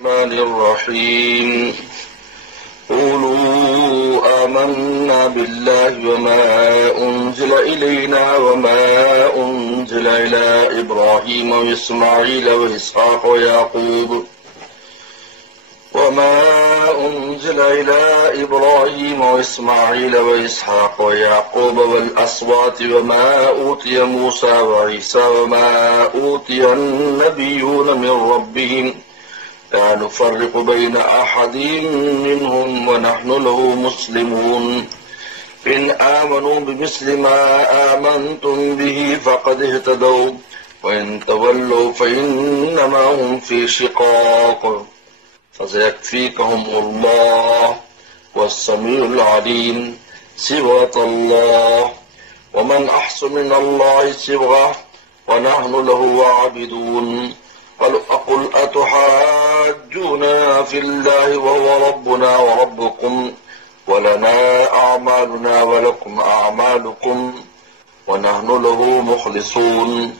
الرحمن الرحيم قولوا آمنا بالله وما أنزل إلينا وما أنزل إلى إبراهيم وإسماعيل وإسحاق ويعقوب وما أنزل إلى إبراهيم وإسماعيل وإسحاق ويعقوب والأسباط وما أوتي موسى وعيسى وما أوتي النبيون من ربهم لا نفرق بين أحد منهم ونحن له مسلمون إن آمنوا بمثل ما آمنتم به فقد اهتدوا وإن تولوا فإنما هم في شقاق فسيكفيكهم الله والسميع العليم صبغة الله ومن أحسن من الله صبغة ونحن له عابدون قل أتحاجونا في الله وهو ربنا وربكم ولنا أعمالنا ولكم أعمالكم ونحن له مخلصون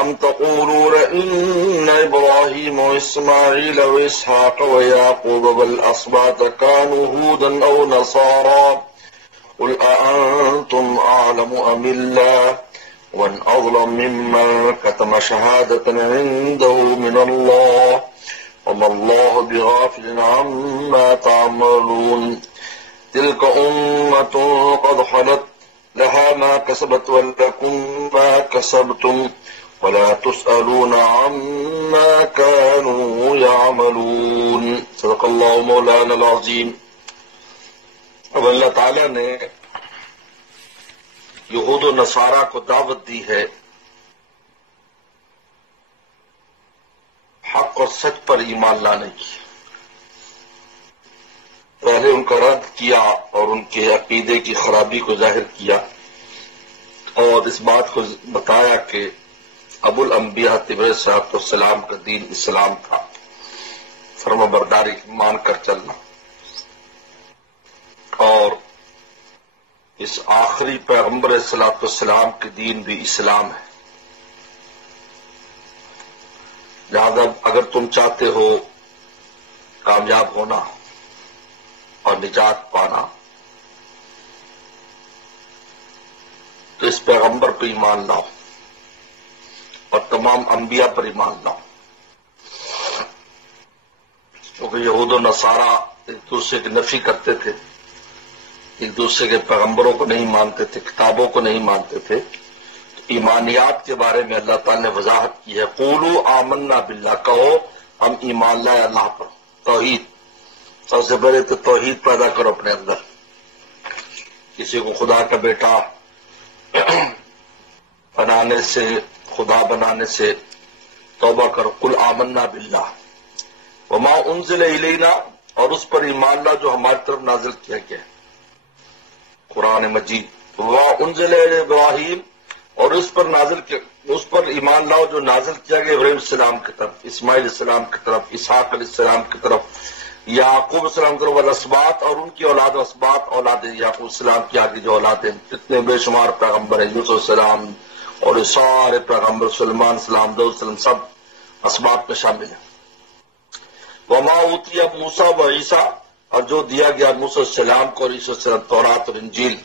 أم تقولون إن إبراهيم وإسماعيل وإسحاق ويعقوب والأسباط كانوا هودا أو نصارى قل أأنتم أعلم أم الله ومن أظلم ممن كتم شهادة عنده من الله وما الله بغافل عما تعملون تلك أمة قد خلت لها ما كسبت ولكم ما كسبتم ولا تسألون عما كانوا يعملون صدق اللہ مولانا العظیم۔ اب اللہ تعالیٰ نے یہود و نصارہ کو دعوت دی ہے حق اور سچ پر ایمان لانے کی۔ پہلے ان کا رد کیا اور ان کے عقیدے کی خرابی کو ظاہر کیا اور اس بات کو بتایا کہ ابو الانبیاء علیہ السلام کا دین اسلام تھا، فرما برداری مان کر چلنا، اور اس آخری پیغمبر علیہ السلام کے دین بھی اسلام ہے۔ لہذا اگر تم چاہتے ہو کامیاب ہونا اور نجات پانا تو اس پیغمبر پہ ایمان لاؤ اور تمام انبیاء پر ایمان لاؤ، کیونکہ یہود و نصارہ ایک دوسرے کی نفی کرتے تھے، ایک دوسرے کے پیغمبروں کو نہیں مانتے تھے، کتابوں کو نہیں مانتے تھے۔ تو ایمانیات کے بارے میں اللہ تعالی نے وضاحت کی ہے، قولوا آمنا باللہ، کہو ہم ایمان لائے اللہ پر۔ توحید، سب سے پہلے تو توحید پیدا کرو اپنے اندر، کسی کو خدا کا بیٹا بنانے سے، خدا بنانے سے توبہ کرو۔ قل آمنا باللہ وما انزل الینا، اور اس پر ایمان لا جو ہماری طرف نازل کیا گیا ہے قرآن مجید۔ وما انزل الی ابراہیم، اور اس پر ایمان لاؤ جو نازل کیا گیا ابراہیم السلام کی طرف، اسماعیل السلام کی طرف، اسحاق علیہ السلام کی طرف، یعقوب السلام کی طرف، والاسباط، اور ان کی اولاد اسباط، اولاد یعقوب السلام کی آگے جو اولاد ہیں، اتنے بے شمار پیغمبر ہیں، یوسف السلام اور سارے پیغمبر، سلیمان السلام، داؤد السلام، سب اسباط میں شامل ہیں۔ وما اوتی موسیٰ و عیسیٰ، اور جو دیا گیا موسیٰ السلام کو اور عیسیٰ السلام، تورات اور انجیل،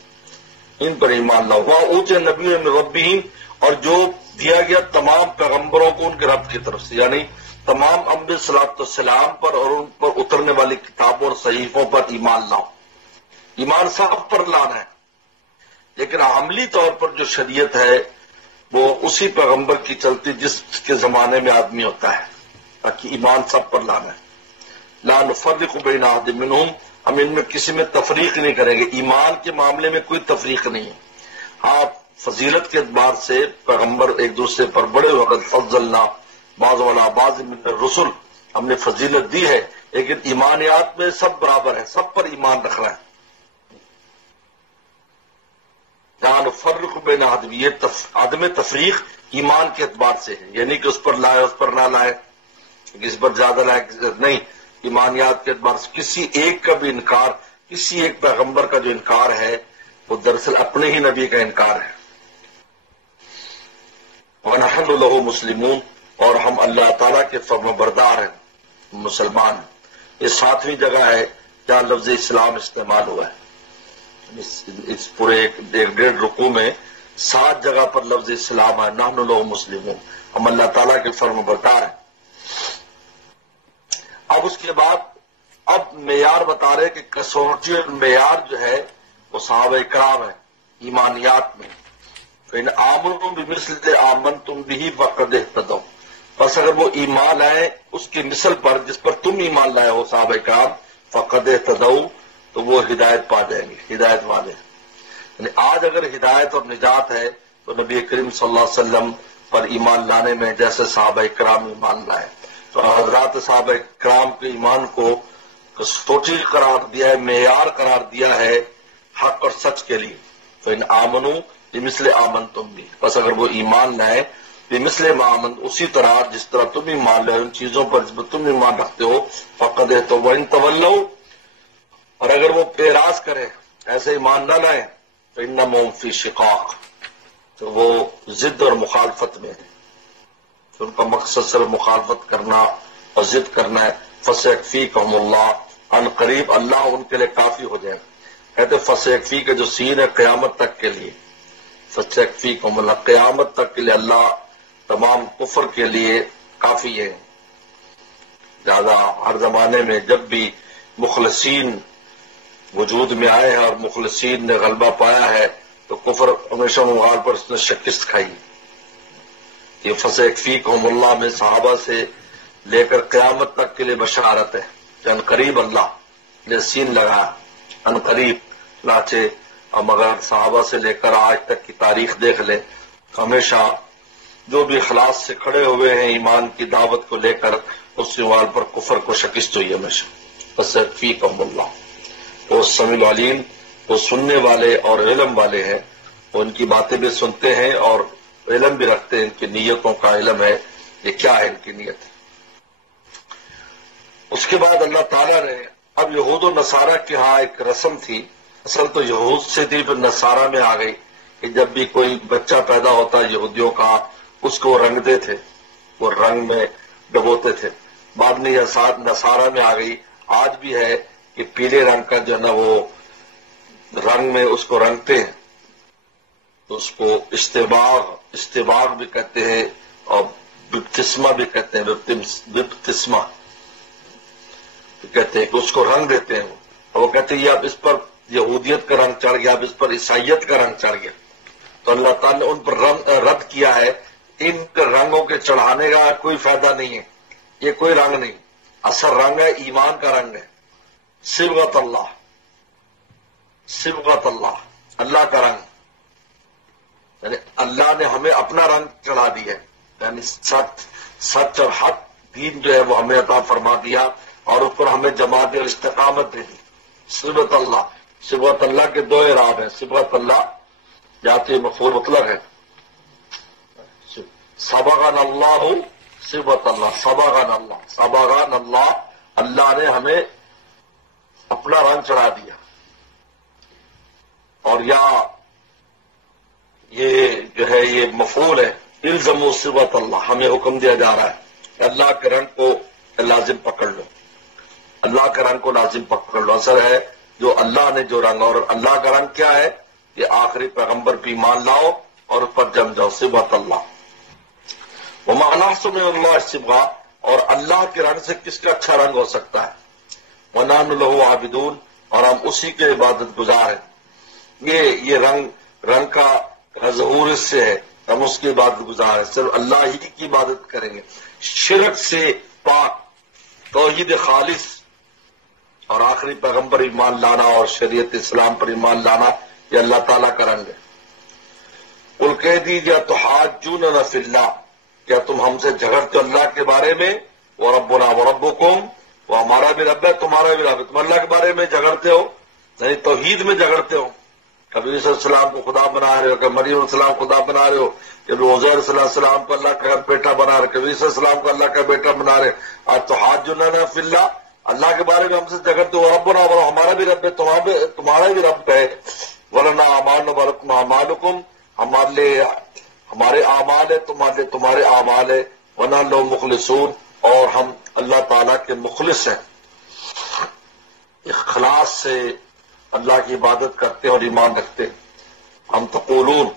ان پر ایمان لاؤ۔ وما اوتی النبیون من ربہم، اور جو دیا گیا تمام پیغمبروں کو ان کے رب کی طرف سے، یعنی تمام انبیاء صلی اللہ علیہ وسلم پر اور ان پر اترنے والی کتابوں اور صحیفوں پر ایمان لاؤ۔ ایمان سب پر لانا ہے، لیکن عملی طور پر جو شریعت ہے وہ اسی پیغمبر کی چلتی جس کے زمانے میں آدمی ہوتا ہے، باقی ایمان سب پر لانا ہے۔ لا نفرق بین احد منہم، ہم ان میں کسی میں تفریق نہیں کریں گے، ایمان کے معاملے میں کوئی تفریق نہیں ہے۔ ہاں فضیلت کے اعتبار سے پیغمبر ایک دوسرے پر بڑے وقت فضلنا بعض والا بعض من الرسل، ہم نے فضیلت دی ہے، لیکن ایمانیات میں سب برابر ہے، سب پر ایمان رکھنا ہے۔ لا نفرق بین احد، یہ عدم تفریق ایمان کے اعتبار سے ہے، یعنی کہ اس پر لائے اس پر نہ لائے، کسی پر زیادہ لائے نہیں، ایمانیات کے اعتبار سے کسی ایک کا بھی انکار، کسی ایک پیغمبر کا جو انکار ہے وہ دراصل اپنے ہی نبی کا انکار ہے۔ وَنَحْنُ لَهُ مُسْلِمُونَ، اور ہم اللہ تعالیٰ کے فرما بردار ہیں، مسلمان ہیں۔ یہ 7ویں جگہ ہے جہاں لفظ اسلام استعمال ہوا ہے۔ اس پورے ایک ڈیڑھ رکوع میں 7 جگہ پر لفظ اسلام ہے۔ نحن لہ مسلمون، ہم اللہ تعالیٰ کے فرم بردار ہیں۔ اب اس کے بعد اب معیار بتا رہے کہ کسوٹی اور معیار جو ہے وہ صحابہ کرام ہے ایمانیات میں۔ فإن آمنوا بمثل آمنتم به فقد اهتدوا، بس اگر وہ ایمان لائے اس کی مثل پر جس پر تم ایمان لائے ہو صحابہ کرام، فقد اهتدوا، تو وہ ہدایت پا جائیں گے، ہدایت والے۔ یعنی آج اگر ہدایت اور نجات ہے تو نبی کریم صلی اللہ علیہ وسلم پر ایمان لانے میں جیسے صحابہ کرام ایمان لائے، تو حضرات صحابہ کرام کے ایمان کو کسوٹی قرار دیا ہے، معیار قرار دیا ہے حق اور سچ کے لیے۔ تو ان آمنوا بمثل آمنتم بھی، بس اگر وہ ایمان لائے بمثل ما آمن، اسی طرح جس طرح تم ایمان لائے ان چیزوں پر جس پر تم ایمان رکھتے ہو، فقد ہے تو وَإِن تَوَلَّوْا، اور اگر وہ اعراض کریں ایسے ایمان نہ لائیں، تو إِنَّمَا هُمْ فِي شِقَاقٍ، تو وہ ضد اور مخالفت میں ہے، تو ان کا مقصد صرف مخالفت کرنا اور ضد کرنا ہے۔ فَسَيَكْفِيكَهُمُ اللَّهُ، عن قریب اللہ ان کے لیے کافی ہو جائے۔ کہتے فَسَيَكْفِيكَ کا جو سین ہے قیامت تک کے لیے، فَسَيَكْفِيكَهُمُ اللَّهُ، قیامت تک کے لیے اللہ تمام کفر کے لیے کافی ہے۔ لہذا ہر زمانے میں جب بھی مخلصین وجود میں آئے ہیں اور مخلصین نے غلبہ پایا ہے تو کفر ہمیشہ مغال پر اس نے شکست کھائی۔ یہ فَسَيَكْفِيكَهُمُ اللَّهُ میں صحابہ سے لے کر قیامت تک کے لیے بشارت ہے کہ ان قریب اللہ نے سین لگا، ان قریب لاچے۔ ہم اگر صحابہ سے لے کر آج تک کی تاریخ دیکھ لیں، ہمیشہ جو بھی اخلاص سے کھڑے ہوئے ہیں ایمان کی دعوت کو لے کر، اس سوال پر کفر کو شکست ہوئی ہمیشہ۔ فَسَيَكْفِيكَهُمُ اللَّهُ، وہ سمیع العلیم، وہ سننے والے اور علم والے ہیں، وہ ان کی باتیں بھی سنتے ہیں اور علم بھی رکھتے ہیں، ان کی نیتوں کا علم ہے، یہ کیا ہے ان کی نیت۔ اس کے بعد اللہ تعالیٰ نے اب یہود و نصارہ کے ہاں ایک رسم تھی، اصل تو یہود سے تھی پھر نصارہ میں آ گئی، کہ جب بھی کوئی بچہ پیدا ہوتا یہودیوں کا اس کو رنگتے تھے، وہ رنگ میں ڈبوتے تھے۔ بعد میں یہ نصارہ میں آ گئی، آج بھی ہے کہ پیلے رنگ کا جو ہے نا وہ رنگ میں اس کو رنگتے ہیں، تو اس کو استباغ بھی کہتے ہیں اور بپتسمہ بھی کہتے ہیں، بپتسمہ کہتے ہیں کہ اس کو رنگ دیتے ہیں، اور وہ کہتے ہیں یہ اب اس پر یہودیت کا رنگ چڑھ گیا، اب اس پر عیسائیت کا رنگ چڑھ گیا، تو اللہ تعالیٰ نے ان پر رد کیا ہے، ان رنگوں کے چڑھانے کا کوئی فائدہ نہیں ہے، یہ کوئی رنگ نہیں، اصل رنگ ہے ایمان کا رنگ ہے، صبغت اللہ، صبغت اللہ، اللہ کا رنگ، یعنی اللہ نے ہمیں اپنا رنگ چڑھا دیا ہے، یعنی سچ اور حق دین جو ہے وہ ہمیں عطا فرما دیا اور اس پر ہمیں جماعت اور استقامت دے دی۔ صبغت اللہ، صبغت اللہ کے دو اعراب ہیں، صبغت اللہ جاتی مفعول مطلق ہے، سبغنا اللہ، صبغت اللہ، سبغنا اللہ، سبغنا اللہ، اللہ نے ہمیں اپنا رنگ چڑھا دیا۔ اور یا یہ جو ہے یہ مفعول ہے، الزموا صبغت اللہ، ہمیں حکم دیا جا رہا ہے اللہ کے رنگ کو لازم پکڑ لو، اللہ کا رنگ کو لازم پکڑ لو۔ اثر ہے جو اللہ نے جو رنگ، اور اللہ کا رنگ کیا ہے کہ آخری پیغمبر پہ ایمان لاؤ اور اس پر جم جاؤ، صبغت اللہ۔ وما نحسن من اللہ صبغہ، اور اللہ کے رنگ سے کس کا اچھا رنگ ہو سکتا ہے، ونحن لہ عابدون، اور ہم اسی کے عبادت گزار ہیں۔ یہ رنگ کا ظہور اس سے ہے، ہم اس کی عبادت گزار ہیں، صرف اللہ ہی کی عبادت کریں گے، شرک سے پاک، توحید خالص، اور آخری پیغمبر ایمان لانا اور شریعت اسلام پر ایمان لانا، یہ اللہ تعالیٰ کا رنگ ہے۔ قل کہہ دیجیے تحاجوننا فی اللہ، کیا تم ہم سے جھگڑتے ہو اللہ کے بارے میں، وربنا وربکم، وہ ہمارا بھی رب ہے تمہارا بھی رب ہے، تم اللہ کے بارے میں جھگڑتے ہو، یعنی توحید میں جھگڑتے ہو، کبھی عیسیٰ علیہ السلام کو خدا بنا رہے ہو، کبھی مریم علیہ السلام کو خدا بنا رہے ہو، کبھی عزیر صلی اللہ علیہ السلام کو اللہ کا بیٹا بنا رہے، کبھی عیسیٰ علیہ السلام کو اللہ کا بیٹا بنا رہے۔ آج تحاجوننا فی اللہ، اللہ کے بارے میں ہم سے جھگڑتے ہو، ربنا وربکم، ہمارا بھی رب ہے تمہارا بھی رب ہے، ولنا اعمالنا ولکم اعمالکم، ہمارے اعمال ہے تمہارے اعمال ہے، ونحن لہ مخلصون، اور ہم اللہ تعالیٰ کے مخلص ہیں، اخلاص سے اللہ کی عبادت کرتے ہیں اور ایمان رکھتے ہیں۔ ہم تقولون،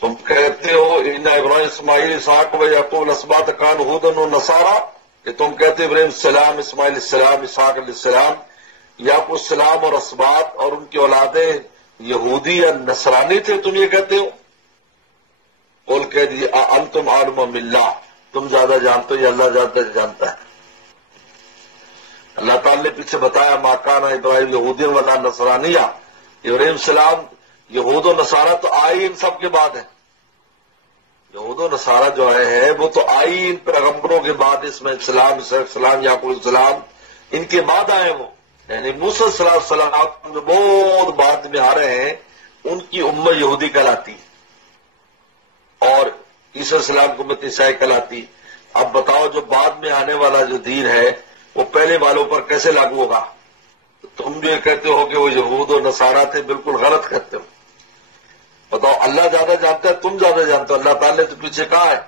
تم کہتے ہو ان ابراہیم اسماعیل اسحاق و یعقوب الاسباط کان ہودن و نصارا، کہ تم کہتے ہو ابراہیم السلام، اسماعیل السلام، اسحاق علیہ السلام، یعقوب السلام اور اسباط اور ان کی اولادیں یہودی یا نصرانی تھے، تم یہ کہتے ہو؟ قل کہہ دیجیے انتم عالم من اللہ، تم زیادہ جانتے ہو یا اللہ زیادہ جانتا ہے؟ اللہ تعالی نے پیچھے بتایا ما کان ابراہیم یہودی ولا نصرانیہ، ابراہیم السلام یہود و نصارہ تو آئی ان سب کے بعد ہے، یہود و نصارہ جو ہے وہ تو آئی ان پیغمبروں کے بعد، اس میں السلام، السلام، یعقوب السلام ان کے بعد آئے وہ، یعنی موسیٰ صلی اللہ علیہ وسلم جو بہت بعد میں آ رہے ہیں ان کی امت یہودی کہلاتی اور عیسیٰ السلام کی امت عیسائی کہلاتی۔ اب بتاؤ جو بعد میں آنے والا جو دین ہے وہ پہلے والوں پر کیسے لاگو ہوگا؟ تم جو کہتے ہو کہ وہ یہود و نصارہ تھے، بالکل غلط کہتے ہو۔ بتاؤ اللہ زیادہ جانتا ہے، تم زیادہ جانتے ہو؟ اللہ تعالیٰ نے تو پیچھے کہا ہے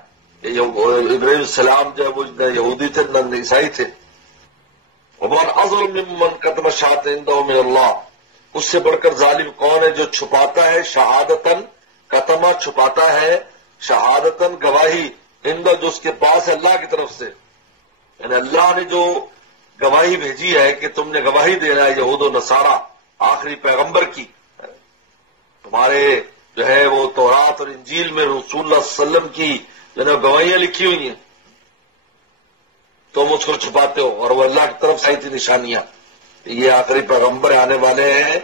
کہ ابراہیم السلام جو ہے وہ نہ یہودی تھے نہ عیسائی تھے۔ ومن اظلم ممن کتم شہادۃ عنده من اللہ، اس سے بڑھ کر ظالم کون ہے جو چھپاتا ہے شہادتن، کتما چھپاتا ہے، شہادتن گواہی، عنده جو اس کے پاس ہے اللہ کی طرف سے، یعنی اللہ نے جو گواہی بھیجی ہے کہ تم نے گواہی دینا ہے یہود و نصارہ آخری پیغمبر کی، تمہارے جو ہے وہ تورات اور انجیل میں رسول اللہ صلی اللہ علیہ وسلم کی جو ہے گواہیاں لکھی ہوئی ہیں، تم اس کو چھپاتے ہو، اور وہ اللہ کی طرف سے آئی تھی نشانیاں، یہ آخری پیغمبر آنے والے ہیں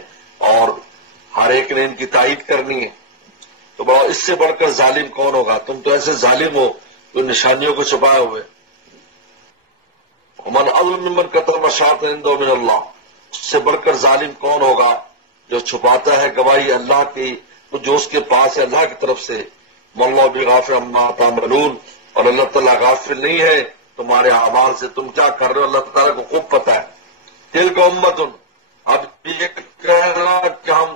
اور ہر ایک نے ان کی تائید کرنی ہے۔ تو بڑا اس سے بڑھ کر ظالم کون ہوگا؟ تم تو ایسے ظالم ہو جو نشانیوں کو چھپائے ہوئے۔ ومن اظلم ممن کتم شہادۃ عنده من اللہ، اس سے بڑھ کر ظالم کون ہوگا جو چھپاتا ہے گواہی اللہ کی جو اس کے پاس ہے اللہ کی طرف سے۔ واللہ بغافل عما تعملون، اور اللہ تعالیٰ غافل نہیں ہے تمہارے اعمال سے، تم کیا کر رہے ہو اللہ تعالیٰ کو خوب پتہ ہے۔ تلک امت، اب یہ کہہ رہا کہ ہم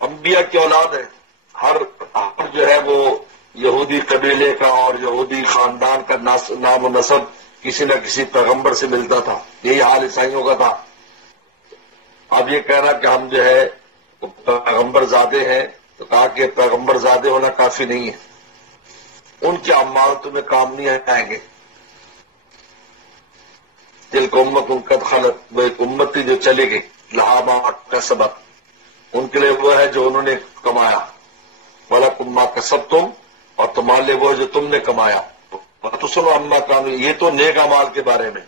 انبیاء کی اولاد ہیں، ہر جو ہے وہ یہودی قبیلے کا اور یہودی خاندان کا نام و نسب کسی نہ کسی پیغمبر سے ملتا تھا، یہی حال عیسائیوں کا تھا۔ اب یہ کہہ رہا کہ ہم جو ہے پیغمبر زادے ہیں، تو کہا کہ پیغمبر زادے ہونا کافی نہیں ہے، ان کے اعمال تمہیں کام نہیں آئیں گے۔ تلک امت قد خلت، وہ ایک امت تھی جو چلی گئی، لہا ما کسبت، ان کے لیے وہ ہے جو انہوں نے کمایا، ولکم ما کسبتم، اور تمہارے لیے وہ ہے جو تم نے کمایا۔ تو سنو اما کانو، یہ تو نیک اعمال کے بارے میں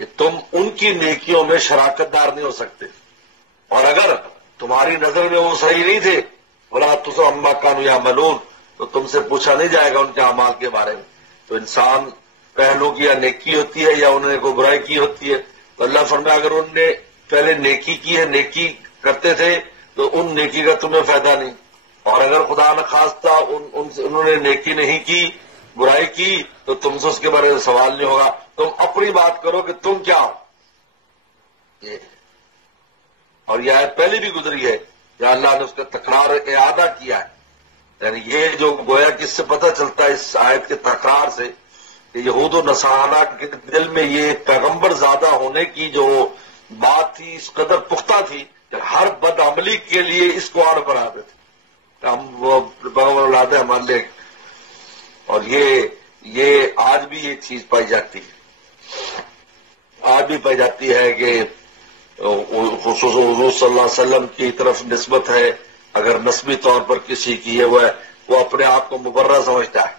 کہ تم ان کی نیکیوں میں شراکت دار نہیں ہو سکتے، اور اگر تمہاری نظر میں وہ صحیح نہیں تھے ولا تسألوا عما كانوا يعملون، تو تم سے پوچھا نہیں جائے گا ان کے اعمال کے بارے میں۔ تو انسان پہلوں کی یا نیکی ہوتی ہے یا انہوں نے کوئی برائی کی ہوتی ہے، تو اللہ فرمایا اگر انہوں نے پہلے نیکی کی ہے، نیکی کرتے تھے تو ان نیکی کا تمہیں فائدہ نہیں، اور اگر خدا نخواستہ انہوں نے نیکی نہیں کی، برائی کی، تو تم سے اس کے بارے میں سوال نہیں ہوگا، تم اپنی بات کرو کہ تم کیا ہو۔ اور یہ آیت پہلے بھی گزری ہے یا اللہ نے اس کا تکرار اعادہ کیا ہے، یعنی یہ جو گویا کہ اس سے پتہ چلتا ہے اس آیت کے تکرار سے کہ یہود و نصارہ کے دل میں یہ پیغمبر زیادہ ہونے کی جو بات تھی اس قدر پختہ تھی کہ ہر بد عملی کے لیے اس کو آڑ بناتے تھے کہ ہم وہ پیغمبر اولاد ہیں ہمارے لیے، اور یہ آج بھی یہ چیز پائی جاتی ہے، آج بھی پائی جاتی ہے کہ خصوصاً حضور صلی اللہ علیہ وسلم کی طرف نسبت ہے، اگر نسبی طور پر کسی کی ہے وہ اپنے آپ کو مبرہ سمجھتا ہے،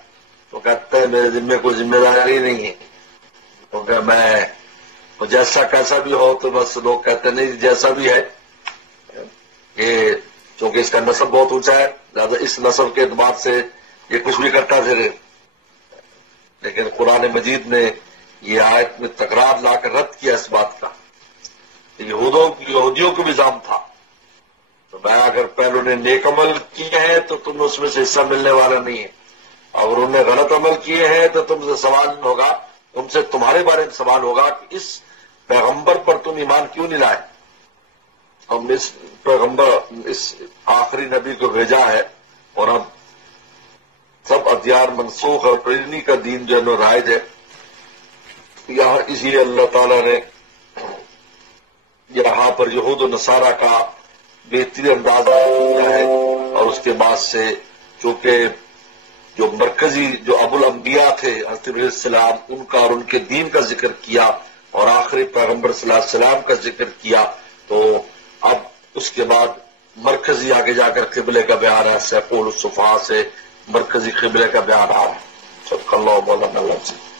تو کہتے ہیں میرے ذمہ کوئی ذمہ داری نہیں ہے، کیونکہ میں جیسا کیسا بھی ہو تو بس لوگ کہتے ہیں نہیں جیسا بھی ہے، یہ چونکہ اس کا نسب بہت اونچا ہے لہٰذا اس نسب کے اعتبار سے یہ کچھ بھی کرتا پھرے۔ لیکن قرآن مجید نے یہ آیت میں تکرار لا کر رد کیا اس بات کا، یہودیوں کو بھی الزام تھا، تو میں اگر پہلے نے نیک عمل کیے ہیں تو تم اس میں سے حصہ ملنے والا نہیں ہے، اور انہوں نے غلط عمل کیے ہیں تو تم سے سوال ہوگا، تم سے تمہارے بارے میں سوال ہوگا کہ اس پیغمبر پر تم ایمان کیوں نہیں لائے؟ ہم اس پیغمبر اس آخری نبی کو بھیجا ہے، اور اب سب ادیان منسوخ اور انہی کا دین جو ہے رائج ہے. یہاں اسی لیے اللہ تعالیٰ نے یہاں پر یہود و نصارہ کا بہترین اندازہ کیا ہے، اور اس کے بعد سے چونکہ جو مرکزی جو ابو الانبیاء تھے حضرت علیہ السلام، ان کا اور ان کے دین کا ذکر کیا، اور آخری پیغمبر صلی اللہ علیہ وسلم کا ذکر کیا، تو اب اس کے بعد مرکزی آگے جا کر قبلے کا بیان ہے. سیقول الصفحہ سے مرکزی قبلے کا بیان آ رہا ہے. صدق اللہ مولانا العظیم.